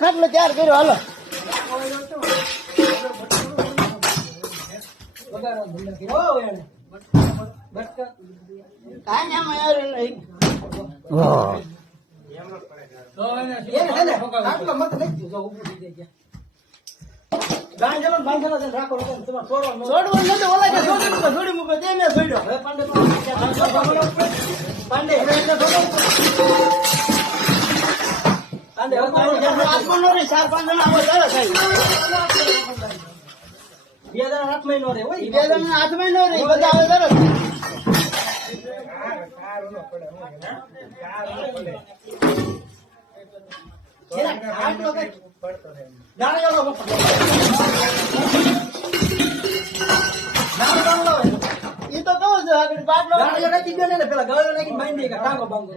ખાટલો તૈયાર કર્યો હાલો ચાર પાંચ જણા બે જણા 8 મહિનો રે હોય 2 જણા 8 મહિનો રે બધા આવે તરત એ તો કહું છું આગળ બાટલો પેલા ગળો નાખીને બાંધી ટાંગો બાંધો